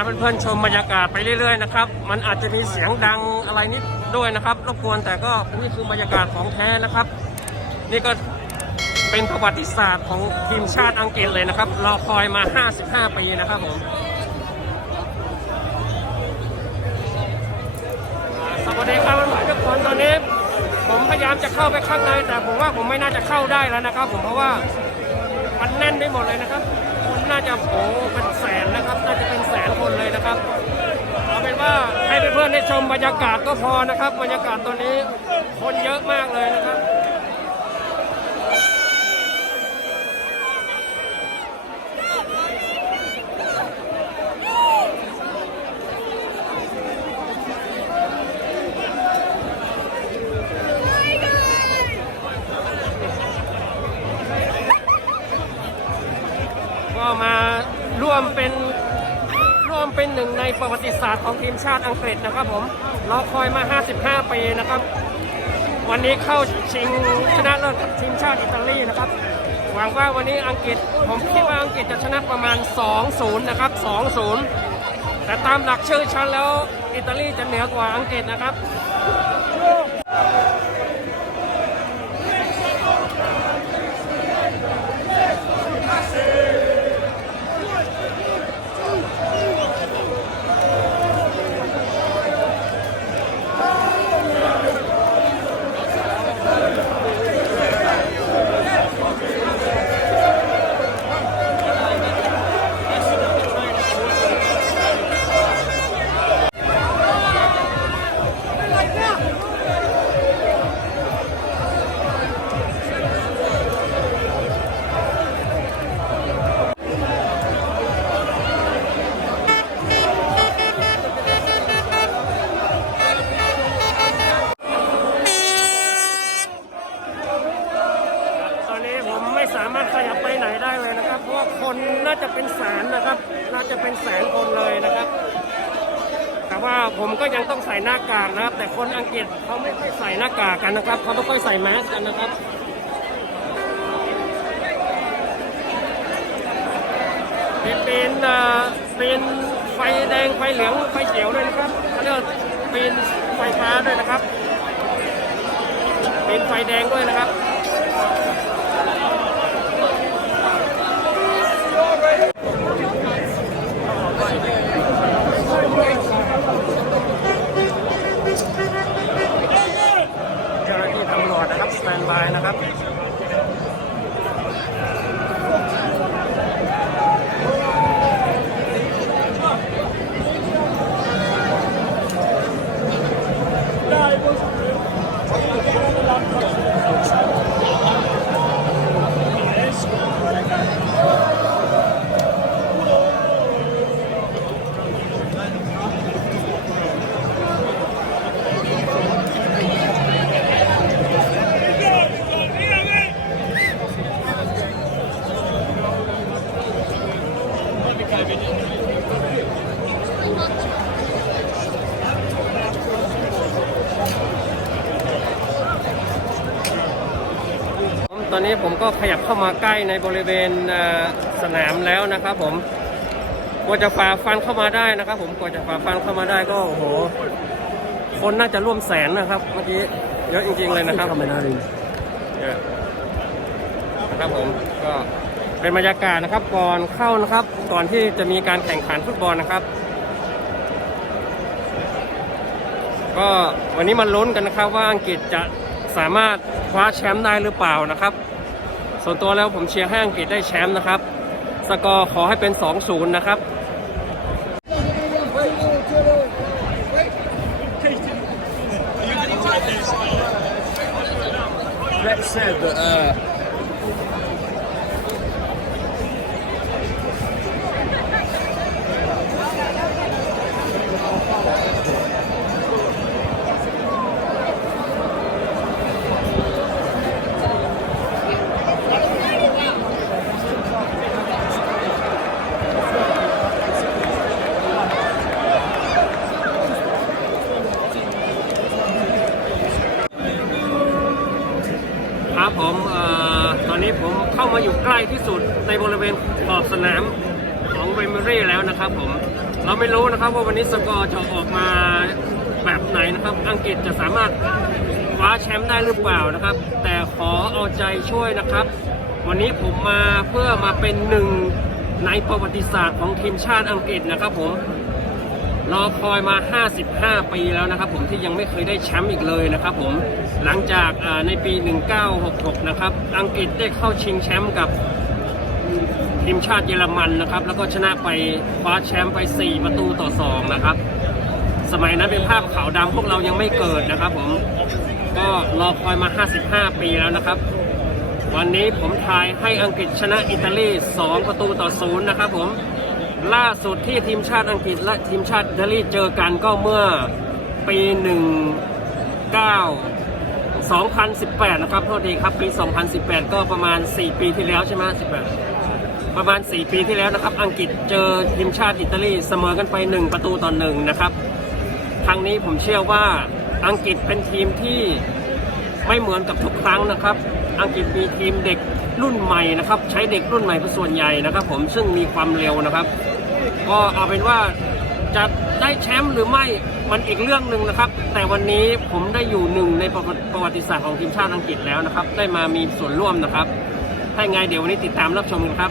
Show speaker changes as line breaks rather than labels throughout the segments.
าเพื่อนๆชมบรรยากาศไปเรื่อยๆนะครับ มันอาจจะมีเสียงดังอะไรนิดด้วยนะครับรบกวนแต่ก็นี่คือบรรยากาศของแท้นะครับ นี่ก็เป็นประวัติศาสตร์ของทีมชาติอังกฤษเลยนะครับรอคอยมา 55 ปีนะครับผมสวัสดีครับเพื่อนๆทุกคนตอนนี้ ผมพยายามจะเข้าไปข้างในแต่ผมว่าผมไม่น่าจะเข้าได้แล้วนะครับ ผมเพราะว่ามันแน่นไปหมดเลยนะครับคนน่าจะโอ้เป็นแสนนะครับน่าจะเป็น นเลยนะครับ เอาเป็นว่าให้เพื่อนๆได้ชมบรรยากาศก็พอนะครับ บรรยากาศตอนนี้คนเยอะมากเลยนะครับก็มาร่วมเป็น อมเป็นหนึ่งในประวัติศาสตร์ของทีมชาติอังกฤษนะครับผมรอคอยมา 55 ปีนะครับ วันนี้เข้าชิงชนะเลิศกับทีมชาติอิตาลีนะครับ หวังว่าวันนี้อังกฤษผมคิดว่าอังกฤษจะชนะประมาณ 2-0 นะครับ 2-0 แต่ตามหลักชื่อชั้นแล้วอิตาลีจะเหนือกว่าอังกฤษนะครับ คนน่าจะเป็นแสนนะครับ น่าจะเป็นแสนคนเลยนะครับ แต่ว่าผมก็ยังต้องใส่หน้ากากนะครับ แต่คนอังกฤษเขาไม่ค่อยใส่หน้ากากกันนะครับเขาไม่ค่อยใส่แมสกันนะครับเป็นเป็นเป็นไฟแดงไฟเหลืองไฟเขียวด้วยนะครับเขาเรียกว่าเป็นไฟฟ้าด้วยนะครับ เป็นไฟแดงด้วยนะครับ สแตนบายนะครับ ตอนนี้ผมก็ขยับเข้ามาใกล้ในบริเวณเอ่อสนามแล้วนะครับผมกว่าจะฝ่าฟันเข้ามาได้นะครับ ผมกว่าจะฝ่าฟันเข้ามาได้ก็โอ้โห คนน่าจะร่วมแสนนะครับเมื่อกี้เยอะจริงๆเลยนะครับเยอะนะครับผมก็ เป็นบรรยากาศนะครับก่อนเข้านะครับ ก่อนที่จะมีการแข่งขันฟุตบอลนะครับ ก็วันนี้มาลุ้นกันนะครับว่าอังกฤษจะสามารถคว้าแชมป์ได้หรือเปล่านะครับ ส่วนตัวแล้วผมเชียร์ให้อังกฤษได้แชมป์นะครับ สกอร์ขอให้เป็น 2-0 นะครับ
Brett said that uh,
ในบริเวณขอบสนามของเวมเบรี่แล้วนะครับผม เราไม่รู้นะครับว่าวันนี้สกอร์จะออกมาแบบไหนนะครับ อังกฤษจะสามารถคว้าแชมป์ได้หรือเปล่านะครับ แต่ขอเอาใจช่วยนะครับ วันนี้ผมมาเพื่อมาเป็นหนึ่งในประวัติศาสตร์ของทีมชาติอังกฤษนะครับผมรอคอยมา 55 ปีแล้วนะครับผมที่ยังไม่เคยได้แชมป์อีกเลยนะครับผมหลังจากอ่าในปี 1966 นะครับ อังกฤษได้เข้าชิงแชมป์กับ ทีมชาติเยอรมันนะครับ แล้วก็ชนะไปคว้าแชมป์ไป 4 ประตูต่อ 2 นะครับ สมัยนั้นเป็นภาพขาวดำพวกเรายังไม่เกิดนะครับผมก็รอคอยมา 55 ปีแล้วนะครับ วันนี้ผมทายให้อังกฤษชนะอิตาลี 2 ประตูต่อ 0 นะครับผมล่าสุดที่ทีมชาติอังกฤษและทีมชาติอิตาลีเจอกันก็เมื่อปี 19 2018 นะครับโทษทีครับ ปี 2018 ก็ประมาณ 4 ปีที่แล้วใช่ไหม18 ประมาณ 4 ปีที่แล้วนะครับ อังกฤษเจอทีมชาติอิตาลีเสมอกันไป 1 ประตูต่อหนึ่งนะครับครั้งนี้ผมเชื่อว่าอังกฤษเป็นทีมที่ไม่เหมือนกับทุกครั้งนะครับ อังกฤษมีทีมเด็กรุ่นใหม่นะครับ ใช้เด็กรุ่นใหม่เป็นส่วนใหญ่นะครับ ผมซึ่งมีความเร็วนะครับ ก็เอาเป็นว่าจะได้แชมป์หรือไม่มันอีกเรื่องหนึ่งนะครับ แต่วันนี้ผมได้อยู่หนึ่งในประวัติประวัติศาสตร์ของทีมชาติอังกฤษแล้วนะครับ ได้มามีส่วนร่วมนะครับ ถ้าไงเดี๋ยววันนี้ติดตามรับชมกันครับ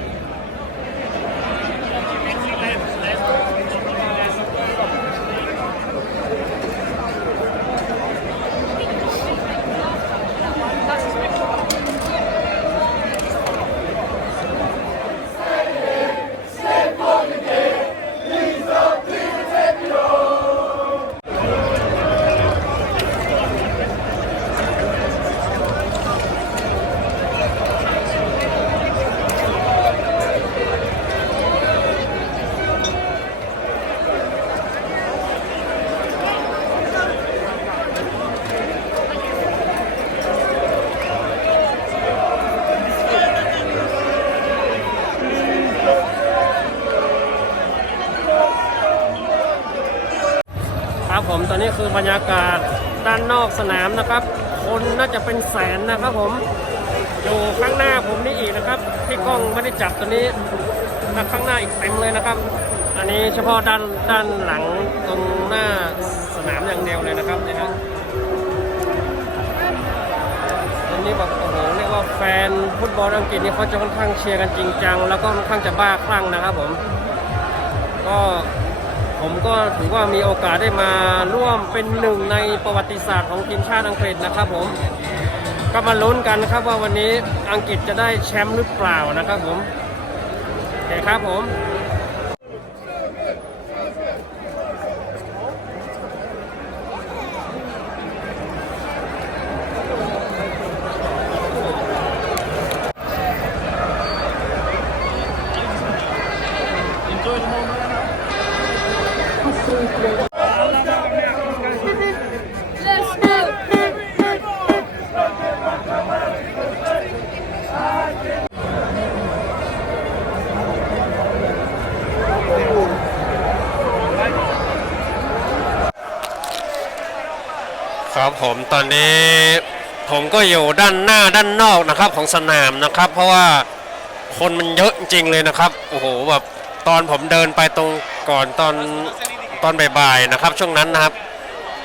ผมตอนนี้คือบรรยากาศด้านนอกสนามนะครับ คนน่าจะเป็นแสนนะครับผมอยู่ข้างหน้าผมนี่อีกนะครับ ที่กล้องไม่ได้จับตัวนี้และข้างหน้าอีกเต็มเลยนะครับ อันนี้เฉพาะด้านด้านหลังตรงหน้าสนามอย่างเดียวเลยนะครับนี่นะตอนนี้แบบโอ้โหเรียกว่าแฟนฟุตบอลอังกฤษนี่เขาจะค่อนข้างเชียร์กันจริงจัง แล้วก็ค่อนข้างจะบ้าคลั่งนะครับผม ก็ ผมก็ถือว่ามีโอกาสได้มาร่วมเป็นหนึ่งในประวัติศาสตร์ของทีมชาติอังกฤษนะครับผมก็มาลุ้นกันนะครับว่าวันนี้อังกฤษจะได้แชมป์หรือเปล่านะครับผมโอเคครับผม ครับผมตอนนี้ผมก็อยู่ด้านหน้าด้านนอกนะครับของสนามนะครับ เพราะว่าคนมันเยอะจริงเลยนะครับโอ้โหแบบตอนผมเดินไปตรงก่อนตอนตอนบ่ายๆนะครับ ช่วงนั้นนะครับ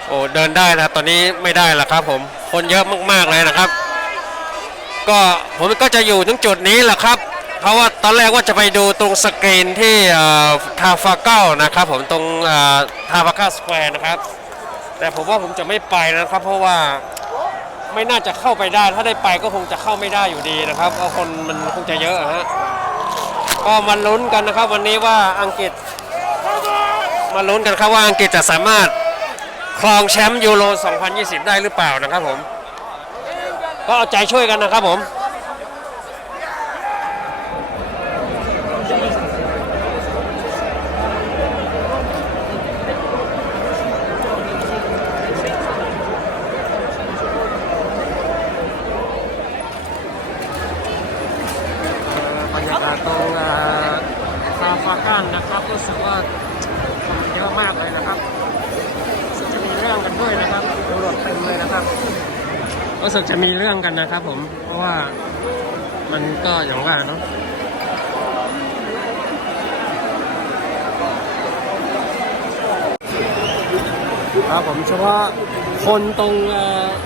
โอ้เดินได้นะครับตอนนี้ไม่ได้ล้วครับ ผมคนเยอะมากๆเลยนะครับ ก็ผมก็จะอยู่ตรงจุดนี้แหละครับ เพราะว่าตอนแรกว่าจะไปดูตรงสกรีนที่ทาฟาเก้านะครับ ผมตรงทาฟาเก้าสแควร์นะครับ แต่ผมว่าผมจะไม่ไปนะครับ เพราะว่าไม่น่าจะเข้าไปได้ ถ้าได้ไปก็คงจะเข้าไม่ได้อยู่ดีนะครับเพราะคนมันคงจะเยอะอะฮะก็มาลุ้นกันนะครับ วันนี้ว่าอังกฤษ มาลุ้นกันครับว่าอังกฤษจะสามารถครองแชมป์ยูโร 2020 ได้หรือเปล่านะครับผม ก็เอาใจช่วยกันนะครับผม บรรยากาศตรงซาฟากันนะครับรู้สึกว่าคนเยอะมากเลยนะครับรู้สึกจะมีเรื่องกันด้วยนะครับดูรถเต็มเลยนะครับ รู้สึกจะมีเรื่องกันนะครับ ผม เพราะว่ามันก็อย่างว่าเนาะครับผมเฉพาะคนตรง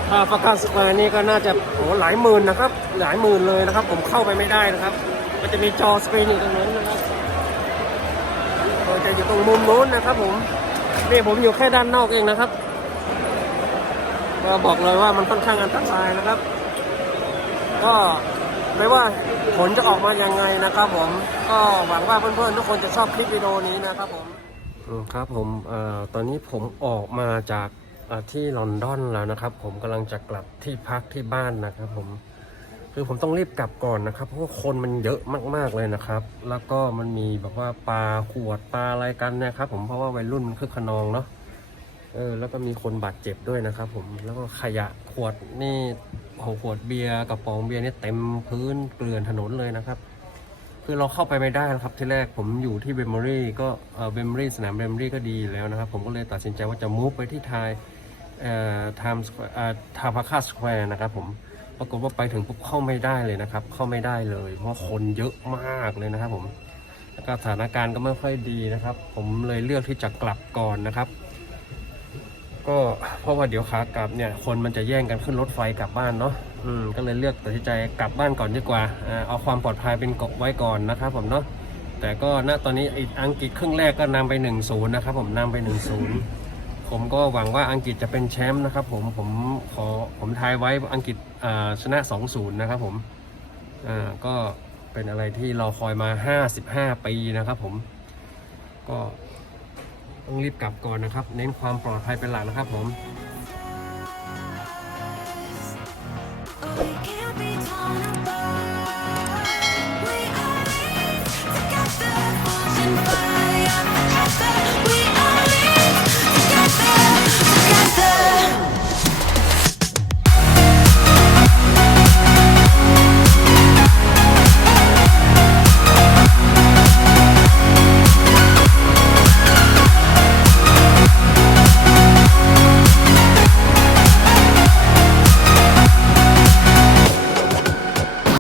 ทาฟากาสแควร์นี่ก็น่าจะโอ้หลายหมื่นนะครับ หลายหมื่นเลยนะครับ ผมเข้าไปไม่ได้นะครับ มันจะมีจอสกรีนอยู่ตรงนั้นนะครับจะอยู่ตรงมุมโน้นนะครับ ผมนี่ผมอยู่แค่ด้านนอกเองนะครับ บอกเลยว่ามันค่อนข้างอันตรายนะครับ ก็ไม่ว่าผลจะออกมายังไงนะครับผมก็หวังว่าเพื่อนๆทุกคนจะชอบคลิปวิดีโอนี้นะครับผมครับผมอตอนนี้ผมออกมาจากที่ลอนดอนแล้วนะครับ ผมกำลังจะกลับที่พักที่บ้านนะครับผมคือผมต้องรีบกลับก่อนนะครับ เพราะว่าคนมันเยอะมากๆเลยนะครับ แล้วก็มันมีแบบว่าปลาขวดปลาอะไรกันนะครับ ผมเพราะว่าวัยรุ่นมันคึกขนองเนาะ เออแล้วก็มีคนบาดเจ็บด้วยนะครับผมแล้วก็ขยะขวดนี่โอ้โหขวดเบียร์กระป๋องเบียร์นี่เต็มพื้นเกลื่อนถนนเลยนะครับ คือเราเข้าไปไม่ได้นะครับที่แรกผมอยู่ที่เบม o รี่ก็เออเบม o รี่สนามเบม o รี่ก็ดีแล้วนะครับ ผมก็เลยตัดสินใจว่าจะมูฟไปที่ไทยเอ่อไทม์เอ่อทาพาคาสแควร์นะครับผมปรากฏว่าไปถึงปุ๊บเข้าไม่ได้เลยนะครับ เข้าไม่ได้เลย เพราะคนเยอะมากเลยนะครับผมแล้วก็สถานการณ์ก็ไม่ค่อยดีนะครับ ผมเลยเลือกที่จะกลับก่อนนะครับ ก็เพราะว่าเดี๋ยวขากลับเนี่ยคนมันจะแย่งกันขึ้นรถไฟกลับบ้านเนาะอืมก็เลยเลือกตัดสินใจกลับบ้านก่อนดีกว่าอ่าเอาความปลอดภัยเป็นเกาะไว้ก่อนนะครับผมเนาะแต่ก็ณตอนนี้อังกฤษครึ่งแรกก็นำไป1นศูนย์นะครับผมนำไป1นศูนย์ผมก็หวังว่าอังกฤษจะเป็นแชมป์นะครับผมผมขอผมทายไว้อังกฤษอ่าชนะ2 0นะครับผมอ่าก็เป็นอะไรที่เราคอยมา 55 ปีนะครับผมก็ ต้องรีบกลับก่อนนะครับ เน้นความปลอดภัยเป็นหลักนะครับผม